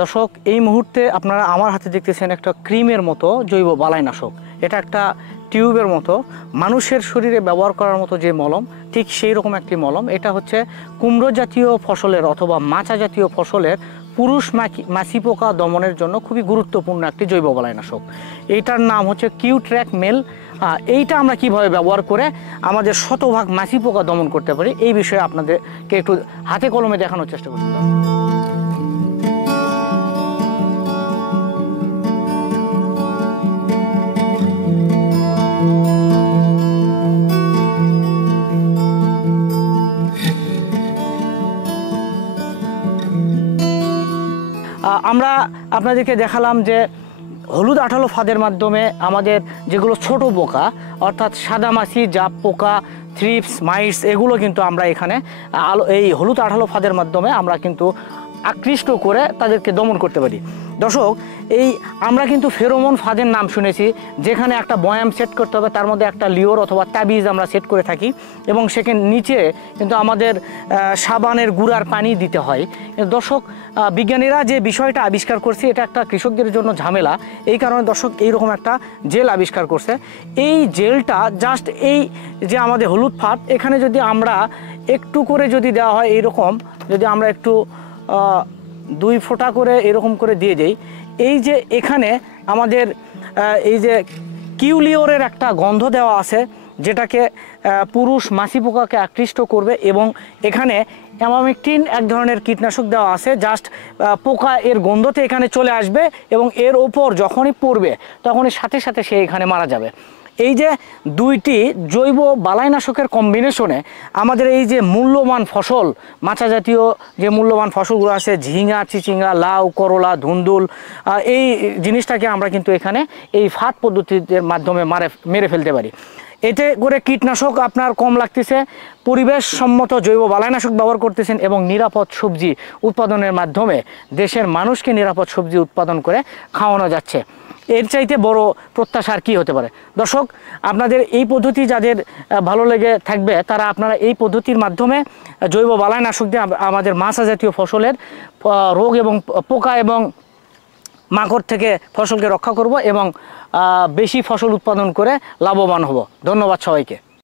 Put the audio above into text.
দর্শক, এই মুহূর্তে আপনারা আমার হাতে দেখতেছেন একটা ক্রিমের মতো জৈব বালাইনাশক। এটা একটা টিউবের মতো, মানুষের শরীরে ব্যবহার করার মতো যে মলম, ঠিক সেই রকম একটি মলম। এটা হচ্ছে কুমড়ো জাতীয় ফসলের অথবা মাচা জাতীয় ফসলের পুরুষ মাছি পোকা দমনের জন্য খুবই গুরুত্বপূর্ণ একটি জৈব বালাইনাশক। এইটার নাম হচ্ছে কিউট্র্যাক মেল। এইটা আমরা কিভাবে ব্যবহার করে আমাদের শতভাগ মাছি পোকা দমন করতে পারি, এই বিষয়ে আপনাদেরকে একটু হাতে কলমে দেখানোর চেষ্টা করতে হবে। আমরা আপনাদেরকে দেখালাম যে হলুদ আঠালো ফাঁদের মাধ্যমে আমাদের যেগুলো ছোট পোকা, অর্থাৎ সাদামাছি, জাপ পোকা, থ্রিপস, মাইটস, এগুলো কিন্তু আমরা এখানে এই হলুদ আঠালো ফাঁদের মাধ্যমে আমরা কিন্তু আকৃষ্ট করে তাদেরকে দমন করতে পারি। দর্শক, আমরা কিন্তু ফেরোমন ফাঁদের নাম শুনেছি, যেখানে একটা বয়াম সেট করতে হবে, তার মধ্যে একটা লিওর অথবা তাবিজ আমরা সেট করে থাকি এবং সেখানে নিচে কিন্তু আমাদের সাবানের গুঁড়ার পানি দিতে হয়। দর্শক, বিজ্ঞানীরা যে বিষয়টা আবিষ্কার করছে, এটা একটা কৃষকদের জন্য ঝামেলা। এই কারণে দর্শক এইরকম একটা জেল আবিষ্কার করছে। এই জেলটা জাস্ট এই যে আমাদের হলুদ ফাঁদ, এখানে যদি আমরা একটু করে যদি দেওয়া হয়, এইরকম যদি আমরা একটু 2 ফোঁটা করে এরকম করে দিয়ে দেই, এই যে এখানে আমাদের এই যে কিউলিওরের একটা গন্ধ দেওয়া আছে, যেটাকে পুরুষ মাছি পোকাকে আকৃষ্ট করবে, এবং এখানে অ্যামামেকটিন এক ধরনের কীটনাশক দেওয়া আছে। জাস্ট পোকা এর গন্ধতে এখানে চলে আসবে এবং এর ওপর যখনই পড়বে তখনই সাথে সাথে সে এখানে মারা যাবে। এই যে দুইটি জৈব বালাইনাশকের কম্বিনেশনে আমাদের এই যে মূল্যবান ফসল, মাচা জাতীয় যে মূল্যবান ফসলগুলো আছে, ঝিঙা, চিচিঙ্গা, লাউ, করলা, ধুন্দুল, এই জিনিসটাকে আমরা কিন্তু এখানে এই ফাঁদ পদ্ধতির মাধ্যমে মেরে ফেলতে পারি। এতে করে কীটনাশক আপনার কম লাগতেছে, পরিবেশসম্মত জৈব বালাইনাশক ব্যবহার করতেছেন এবং নিরাপদ সবজি উৎপাদনের মাধ্যমে দেশের মানুষকে নিরাপদ সবজি উৎপাদন করে খাওয়ানো যাচ্ছে। এর চাইতে বড় প্রত্যাশা আর কী হতে পারে? দর্শক, আপনাদের এই পদ্ধতি যাদের ভালো লেগে থাকবে, তারা আপনারা এই পদ্ধতির মাধ্যমে জৈব বালাইনাশক দিয়ে আমাদের মাছা জাতীয় ফসলের রোগ এবং পোকা এবং মাকড় থেকে ফসলকে রক্ষা করব এবং বেশি ফসল উৎপাদন করে লাভবান হব। ধন্যবাদ সবাইকে।